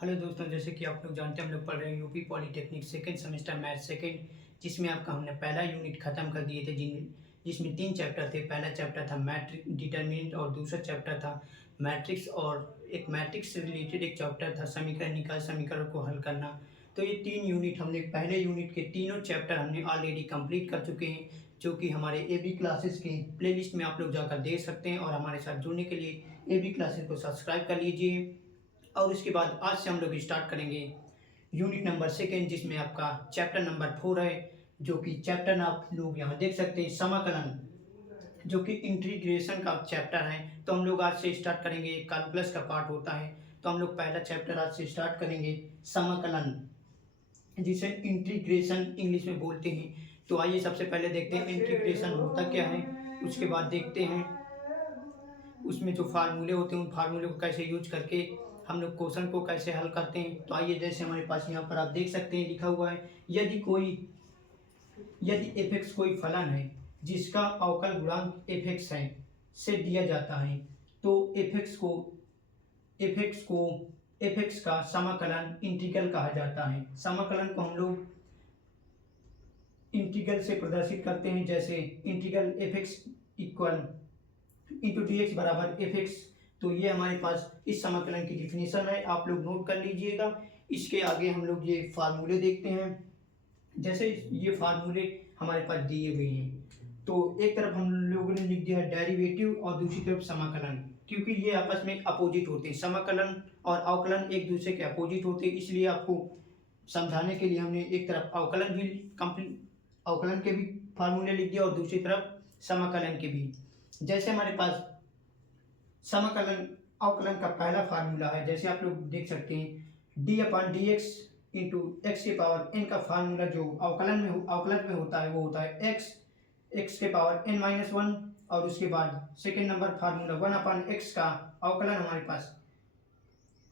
Hello दोस्तों, जैसे कि आप लोग जानते हैं हम लोग पढ़ रहे हैं UP polytechnic second semester math second, जिसमें आपका हमने पहला यूनिट ख़त्म कर दिए थे जिसमें 3 चैप्टर थे। पहला चैप्टर था मैट्रिक डिटरमिनेंट और दूसरा चैप्टर था मैट्रिक्स, और एक मैट्रिक्स से रिलेटेड एक चैप्टर था समीकरण निकाल, समीकरण को हल करना। तो ये 3 यूनिट हमने पहले यूनिट के तीनों चैप्टर हमने ऑलरेडी कंप्लीट कर चुके हैं, जो कि हमारे एबी क्लासेस की प्लेलिस्ट में आप लोग जाकर देख सकते हैं। और हमारे साथ जुड़ने के लिए एबी क्लासेस को सब्सक्राइब कर लीजिए। और उसके बाद आज से हम लोग स्टार्ट करेंगे यूनिट नंबर सेकेंड, जिसमें आपका चैप्टर नंबर 4 है, जो कि चैप्टर आप लोग यहाँ देख सकते हैं समाकलन, जो कि इंटीग्रेशन का चैप्टर है। तो हम लोग आज से स्टार्ट करेंगे, कैलकुलस का पार्ट होता है। तो हम लोग पहला चैप्टर आज से स्टार्ट करेंगे समाकलन, जिसे इंटीग्रेशन इंग्लिश में बोलते हैं। तो आइए सबसे पहले देखते हैं इंटीग्रेशन होता क्या है। उसके बाद देखते हैं उसमें जो फार्मूले होते हैं उन फार्मूले को कैसे यूज करके हम लोग क्वेश्चन को कैसे हल करते हैं। तो आइए, जैसे हमारे पास यहाँ पर आप देख सकते हैं लिखा हुआ है, यदि एफ एक्स कोई फलन है जिसका अवकल गुणांक एफ एक्स है से दिया जाता है, तो एफ एक्स का समाकलन इंटीग्रल कहा जाता है। समाकलन को हम लोग इंटीग्रल से प्रदर्शित करते हैं, जैसे integral F x equal into d x बराबर एफ एक्स। तो ये हमारे पास इस समाकलन की डिफिनीशन है, आप लोग नोट कर लीजिएगा। इसके आगे हम लोग ये फार्मूले देखते हैं। जैसे ये फार्मूले हमारे पास दिए हुए हैं, तो एक तरफ हम लोगों ने लिख दिया है डेरिवेटिव और दूसरी तरफ समाकलन, क्योंकि ये आपस में अपोजिट होते हैं। समाकलन और अवकलन एक दूसरे के अपोजिट होते हैं, इसलिए आपको समझाने के लिए हमने एक तरफ अवकलन के भी फार्मूले लिख दिया और दूसरी तरफ समाकलन के भी। जैसे हमारे पास समाकलन अवकलन का पहला फार्मूला है, जैसे आप लोग देख सकते हैं डी अपन डी एक्स इंटू एक्स के पावर एन का फार्मूला जो अवकलन में होता है वो होता है एक्स के पावर एन माइनस वन। और उसके बाद सेकेंड नंबर फार्मूला वन अपन एक्स का अवकलन हमारे पास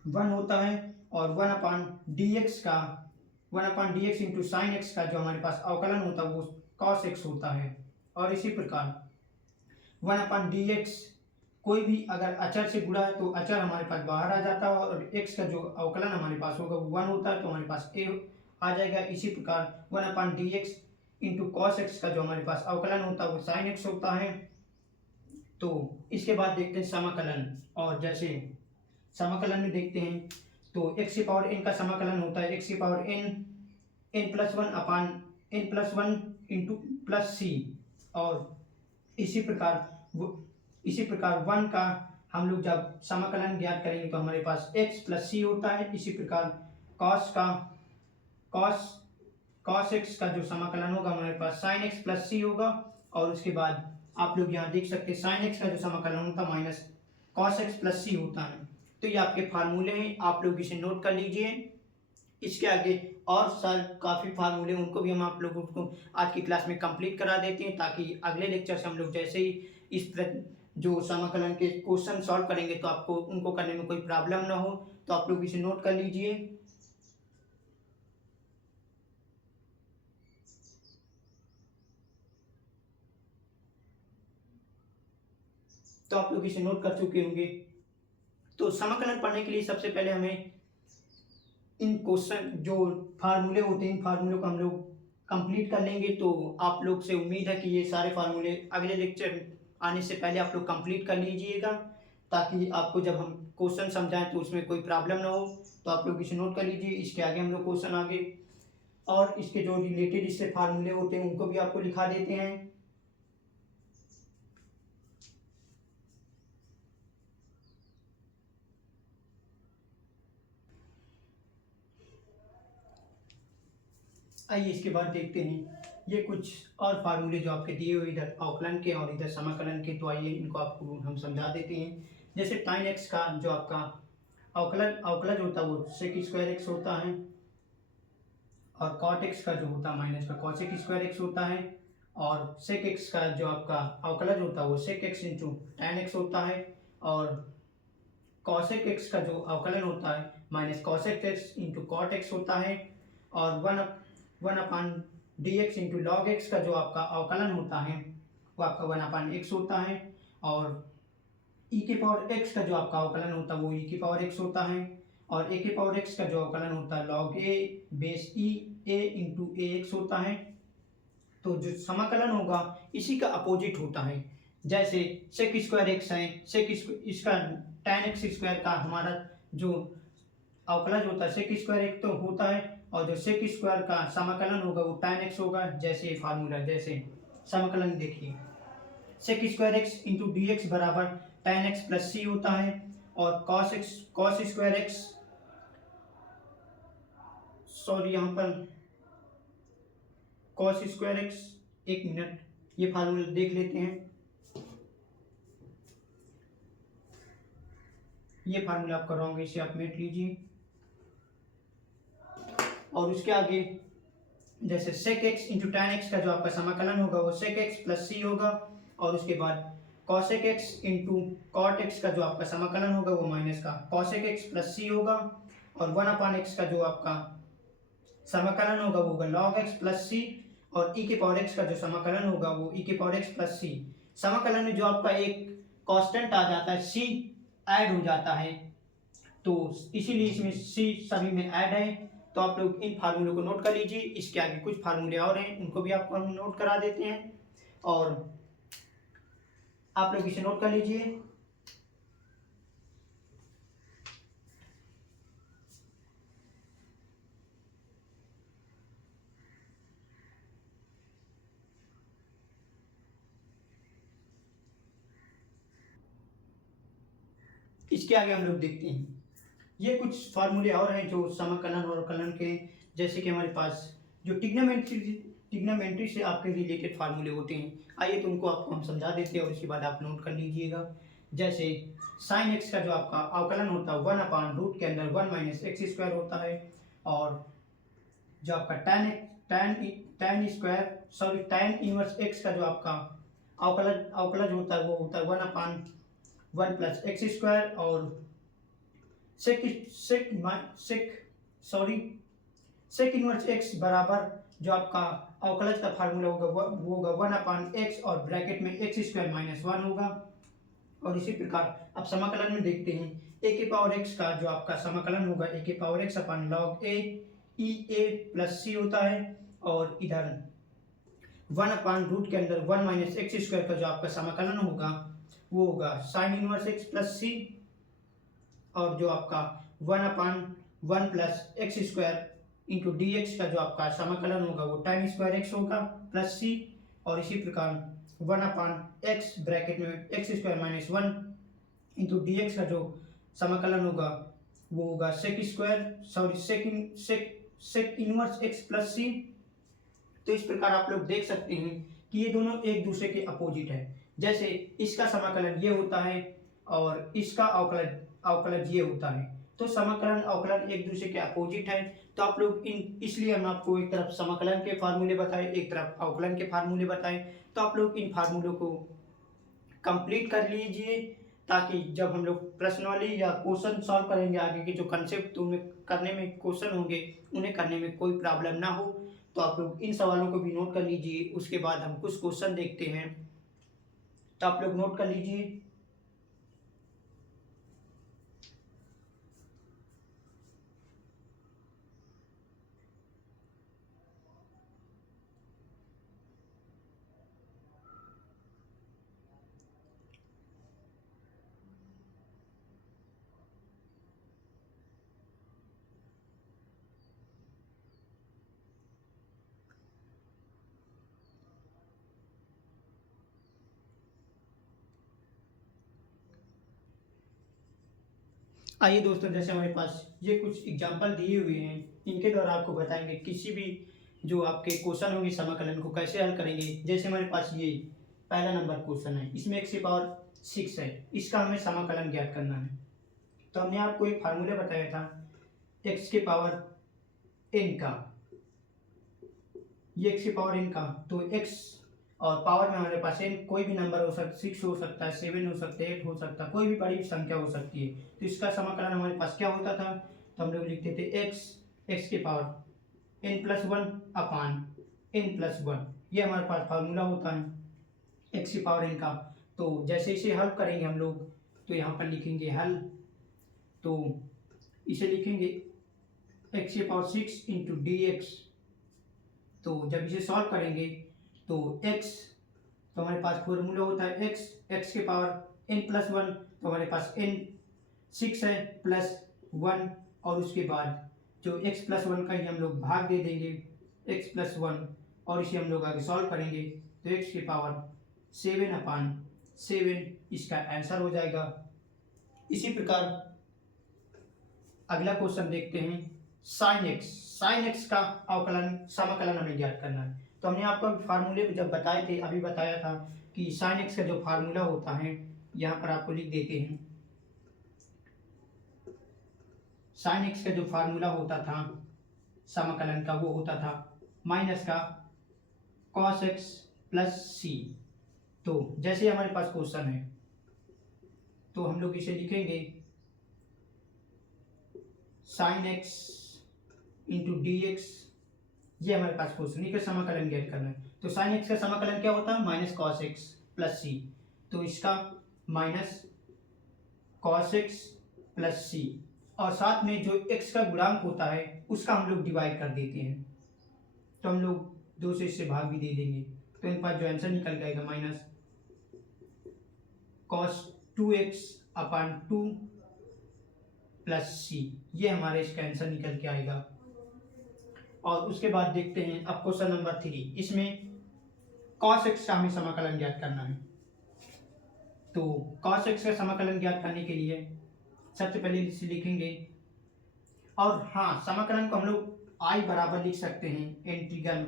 वन होता है, और वन अपन D x into sine x का जो हमारे पास अवकलन होता है वो कॉस एक्स होता है। और इसी प्रकार वन अपन डी एक्स कोई भी अगर अचर से गुणा है तो अचर हमारे पास बाहर आ जाता है, और x का जो अवकलन हमारे पास होगा वो 1 होता है, तो हमारे पास a आ जाएगा। इसी प्रकार वन अपन D x into cos x का जो हमारे पास अवकलन होता है वो साइन एक्स होता है। तो इसके बाद देखते हैं समाकलन, और जैसे समाकलन में देखते हैं तो x की पावर n का समाकलन होता है x की power n plus one upon n plus one into plus c. और इसी प्रकार वन का हम लोग जब समाकलन ज्ञात करेंगे तो हमारे पास x प्लस सी होता है। इसी प्रकार कॉस एक्स का जो समाकलन होगा हमारे पास साइन एक्स प्लस सी होगा। और उसके बाद आप लोग यहाँ देख सकते हैं साइन एक्स का जो समाकलन होता है minus cos x plus c होता है। तो ये आपके फार्मूले हैं, आप लोग इसे नोट कर लीजिए। इसके आगे और सर काफ़ी फार्मूले उनको भी हम आप लोगों को आज की क्लास में कंप्लीट करा देते हैं, ताकि अगले लेक्चर से हम लोग जैसे ही जो समाकलन के क्वेश्चन सॉल्व करेंगे तो आपको उनको करने में कोई प्रॉब्लम ना हो। तो आप लोग इसे नोट कर लीजिए। तो आप लोग इसे नोट कर चुके होंगे। तो समाकलन पढ़ने के लिए सबसे पहले हमें इन क्वेश्चन जो फार्मूले होते हैं इन फार्मूलों को हम लोग कंप्लीट कर लेंगे। तो आप लोग से उम्मीद है कि ये सारे फार्मूले अगले लेक्चर आने से पहले आप लोग कंप्लीट कर लीजिएगा, ताकि आपको जब हम क्वेश्चन समझाएं तो उसमें कोई प्रॉब्लम ना हो। तो आप लोग इसे नोट कर लीजिए। इसके आगे हम लोग क्वेश्चन आगे और इसके जो रिलेटेड इससे फार्मूले होते हैं उनको भी आपको लिखा देते हैं। आइए इसके बाद देखते हैं ये कुछ और फार्मूले जो आपके दिए हुए इधर अवकलन के और इधर समाकलन के। तो आइए इनको आपको हम समझा देते हैं। जैसे टाइन एक्स का जो आपका अवकलज होता है वो सेक स्क्वायर एक्स होता है, और कॉट एक्स का जो होता है माइनस का कॉसेक स्क्वायर एक्स होता है, और सेक एक्स का जो आपका अवकलज होता है वो sec x into tan x होता है, और कॉसेक एक्स का जो अवकलन होता है minus cosec x into cot x होता है, और one upon d x into log x का जो आपका अवकलन होता है वो आपका वन अपान एक्स होता है, और ई के पावर एक्स का जो आपका अवकलन होता है वो ई की पावर एक्स होता है, और ए के पावर एक्स का जो अवकलन होता है log a base E A into A x होता है। तो जो समाकलन होगा इसी का अपोजिट होता है। जैसे सेक स्क्वायर एक्स है, इसका tan एक्स स्क्वायर का हमारा जो अवकलज होता है सेक स्क्वायर एक तो होता है, और जो सेक स्क्वायर का समाकलन होगा वो tan एक्स होगा। जैसे फार्मूला, जैसे समाकलन देखिए, sec square x into d x बराबर tan एक्स प्लस सी होता है, और कॉस स्क्वायर एक्स, सॉरी यहाँ पर कॉस स्क्वायर एक्स, एक मिनट ये फार्मूला देख लेते हैं। ये फार्मूला आपका रॉन्ग है, इसे आप मेट लीजिए। और उसके आगे जैसे sec x into tan x का जो आपका समाकलन होगा वो सेक एक्स प्लस सी होगा, और उसके बाद cosec x into cot x का जो आपका समाकलन होगा वो माइनस का कॉसेक एक्स प्लस सी होगा, और 1/x का जो आपका समाकलन होगा वो होगा log x प्लस सी, और e के पावर x का जो समाकलन होगा वो e के पावर x प्लस सी। समाकलन में जो आपका एक कांस्टेंट आ जाता है c ऐड हो जाता है, तो इसीलिए इसमें c सभी में ऐड है। तो आप लोग इन फार्मूलों को नोट कर लीजिए। इसके आगे कुछ फार्मूले और हैं, उनको भी आपको हम नोट करा देते हैं, और आप लोग इसे नोट कर लीजिए। इसके आगे हम लोग देखते हैं ये कुछ फार्मूले और हैं जो समाकलन और अवकलन के, जैसे कि हमारे पास जो टिग्नोमेट्री से आपके रिलेटेड फार्मूले होते हैं। आइए तो उनको आपको हम समझा देते हैं और उसके बाद आप नोट कर लीजिएगा। जैसे साइन एक्स का जो आपका अवकलन होता है 1/रूट के अंदर 1 माइनस एक्स स्क्वायर होता है, और जो आपका tan इनवर्स एक्स का जो आपका अवकलज होता है वो होता है 1/1 प्लस एक्स स्क्वायर, और सेक इनवर्स एक्स बराबर जो आपका अवकलज का फार्मूला होगा वो होगा 1/x, और ब्रैकेट में एक्स स्क्वायर माइनस 1 होगा। और इसी प्रकार अब समाकलन में देखते हैं ए के पावर एक्स का जो आपका समाकलन होगा ए के power x upon log a e a plus c होता है, और इधर 1/रूट के अंदर 1 माइनस एक्स स्क्वायर का जो आपका समाकलन होगा वो होगा sine inverse x plus c, और जो आपका 1/1 plus x square into d x का जो आपका समाकलन होगा वो tan स्क्वायर एक्स होगा प्लस सी, और इसी प्रकार 1/x ब्रैकेट में x square minus 1 into d x का जो समाकलन होगा वो होगा सेक इनवर्स एक्स प्लस सी। तो इस प्रकार आप लोग देख सकते हैं कि ये दोनों एक दूसरे के अपोजिट है। जैसे इसका समाकलन ये होता है और इसका अवकलज ये होता है, तो समाकलन अवकलन एक दूसरे के अपोजिट है। तो आप लोग इसलिए हम आपको एक तरफ समाकलन के फार्मूले बताए, एक तरफ अवकलन के फार्मूले बताए। तो आप लोग इन फार्मूलों को कंप्लीट कर लीजिए, ताकि जब हम लोग प्रश्नावली या क्वेश्चन सॉल्व करेंगे आगे के जो कंसेप्ट उनमें करने में क्वेश्चन होंगे उन्हें करने में कोई प्रॉब्लम ना हो। तो आप लोग इन सवालों को भी नोट कर लीजिए। उसके बाद हम कुछ क्वेश्चन देखते हैं, तो आप लोग नोट कर लीजिए। आइए दोस्तों, जैसे हमारे पास ये कुछ एग्जाम्पल दिए हुए हैं, इनके द्वारा आपको बताएंगे किसी भी जो आपके क्वेश्चन होंगे समाकलन को कैसे हल करेंगे। जैसे हमारे पास ये पहला नंबर क्वेश्चन है, इसमें x की पावर 6 है, इसका हमें समाकलन ज्ञात करना है। तो हमने आपको एक फार्मूला बताया था x के पावर n का, ये x की पावर n का, तो x और पावर में हमारे पास n कोई भी नंबर हो सकता, 6 हो सकता है, 7 हो सकता है, 8 हो सकता है, कोई भी बड़ी संख्या हो सकती है। तो इसका समाकलन हमारे पास क्या होता था, तो हम लोग लिखते थे x के पावर n+1/n+1, ये हमारे पास फार्मूला होता है x की पावर n का। तो जैसे इसे हल करेंगे हम लोग, तो यहाँ पर लिखेंगे हल। तो इसे लिखेंगे एक्स की पावर 6 इंटू डी एक्स। तो जब इसे सॉल्व करेंगे तो एक्स, तो हमारे पास फॉर्मूला होता है एक्स के पावर n प्लस 1, तो हमारे पास n 6 है प्लस 1, और उसके बाद जो x प्लस 1 का ही हम लोग भाग दे देंगे x प्लस 1, और इसे हम लोग आगे सॉल्व करेंगे तो x की पावर 7/7 इसका आंसर हो जाएगा। इसी प्रकार अगला क्वेश्चन देखते हैं। साइन एक्स का अवकलन समाकलन हमें ज्ञात करना है। तो हमने आपको फार्मूले जब बताए थे, अभी बताया था कि साइन एक्स का जो फार्मूला होता है, यहाँ पर आपको लिख देते हैं। साइन एक्स का जो फार्मूला होता था समाकलन का, वो होता था माइनस का कॉस एक्स प्लस सी। तो जैसे हमारे पास क्वेश्चन है तो हम लोग इसे लिखेंगे sine x into d x, ये हमारे पास क्वेश्चन है, समाकलन ज्ञात करना है। तो साइन एक्स का समाकलन क्या होता है? माइनस कॉस एक्स प्लस सी। तो इसका minus cos x plus c, और साथ में जो एक्स का गुणांक होता है उसका हम लोग डिवाइड कर देते हैं, तो हम लोग 2 से इससे भाग भी दे देंगे। तो इन पास जो आंसर निकल जाएगा minus cos 2x upon 2 plus c, ये हमारे इसका आंसर निकल के आएगा। और उसके बाद देखते हैं अब क्वेश्चन नंबर 3। इसमें cos x का हमें समाकलन ज्ञात करना है। तो cos x का समाकलन ज्ञात करने के लिए सबसे पहले इसे लिखेंगे, और हाँ, समाकलन को हम लोग i बराबर लिख सकते हैं, इंटीग्रल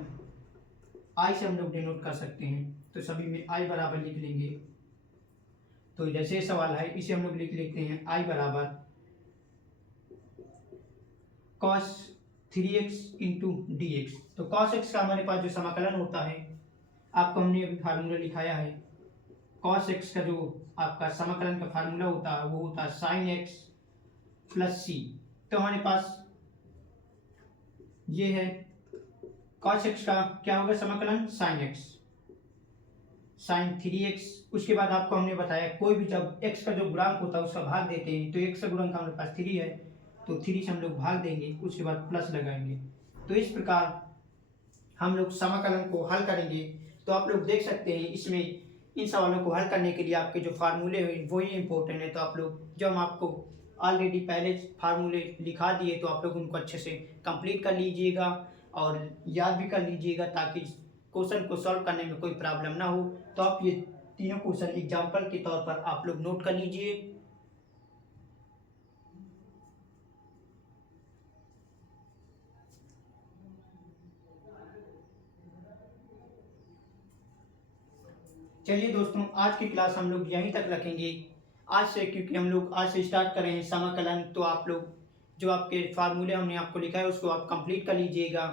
i से हम लोग डिनोट कर सकते हैं। तो सभी में i बराबर लिख लेंगे। तो जैसे सवाल है इसे हम लोग लिख लेते हैं i बराबर cos 3x into d x. तो cos x का हमारे पास जो समाकलन होता है, आपको हमने अभी फार्मूला लिखाया है। cos x का जो आपका समाकलन का फार्मूला होता है वो होता है sin x प्लस सी। तो हमारे पास ये है cos x का क्या होगा समाकलन, sin x sin 3x। उसके बाद आपको हमने बताया कोई भी जब x का जो गुणांक होता है उसका भाग देते हैं, तो x का गुणांक हमारे पास 3 है, तो 3 से हम लोग भाग देंगे, उसके बाद प्लस लगाएंगे। तो इस प्रकार हम लोग समाकलन को हल करेंगे। तो आप लोग देख सकते हैं इसमें इन सवालों को हल करने के लिए आपके जो फार्मूले हैं वही इंपॉर्टेंट है। तो आप लोग, जो हम आपको ऑलरेडी पहले फार्मूले लिखा दिए, तो आप लोग उनको अच्छे से कंप्लीट कर लीजिएगा और याद भी कर लीजिएगा, ताकि क्वेश्चन को सॉल्व करने में कोई प्रॉब्लम ना हो। तो आप ये तीनों क्वेश्चन एग्जाम्पल के तौर पर आप लोग नोट कर लीजिए। चलिए दोस्तों, आज की क्लास हम लोग यहीं तक रखेंगे आज से, क्योंकि हम लोग आज से स्टार्ट कर रहे हैं समाकलन। तो आप लोग जो आपके फार्मूले हमने आपको लिखा है उसको आप कंप्लीट कर लीजिएगा,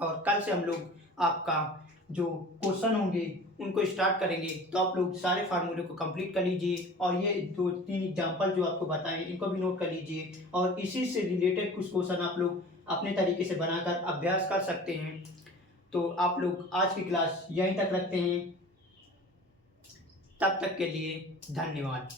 और कल से हम लोग आपका जो क्वेश्चन होंगे उनको स्टार्ट करेंगे। तो आप लोग सारे फार्मूले को कंप्लीट कर लीजिए, और ये 2-3 एग्जाम्पल जो आपको बताएं इनको भी नोट कर लीजिए, और इसी से रिलेटेड कुछ क्वेश्चन आप लोग अपने तरीके से बनाकर अभ्यास कर सकते हैं। तो आप लोग आज की क्लास यहीं तक रखते हैं, तब तक के लिए धन्यवाद।